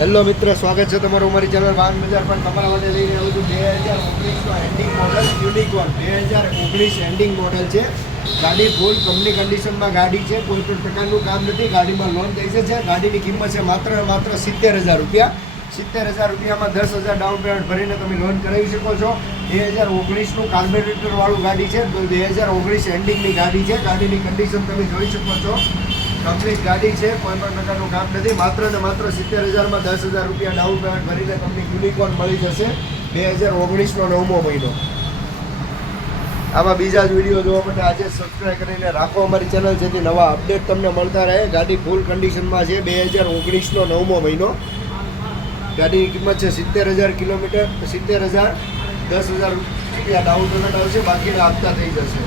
Hello મિત્ર, સ્વાગત છે તમારું અમારી ચેનલ વાહન બજાર પર. તમારા માટે લઈને આવું છું 2019નો ending model Unicorn. 2019 ending model છે. ગાડી ફૂલ કંપની કન્ડિશનમાં ગાડી છે. કોઈ પણ પ્રકારનું કામ નથી. ગાડીમાં લોન થઈ છે. ગાડીની કિંમત છે માત્ર 70,000 રૂપિયા. 70,000 રૂપિયામાં 10,000 ડાઉન પેમેન્ટ ભરીને તમે લોન કરાવી શકો છો. 2019નું કાર્બોરેટરવાળું ગાડી છે. 2019 એન્ડિંગની ગાડી છે. ગાડીની કન્ડિશન તમે જોઈ શકો છો. કમ્પ્લીટ ગાડી છે. કોઈ પણ પ્રકારનું કામ નથી. માત્ર ને માત્ર 70,000માં 10,000 રૂપિયા ડાઉન પેમેન્ટ ભરીને તમને યુનિકોર્ન મળી જશે. 2019નો 9મો મહિનો. આમાં બીજા જ વિડીયો જોવા માટે આજે સબસ્ક્રાઈબ કરીને રાખો અમારી ચેનલ, જેથી નવા અપડેટ તમને મળતા રહે. ગાડી ફૂલ કન્ડિશનમાં છે. 2019નો 9મો મહિનો. ગાડીની કિંમત છે 70,000 કિલોમીટર. 70,000, 10,000 રૂપિયા ડાઉન પેમેન્ટ આવશે. બાકીના હપ્તા થઈ જશે.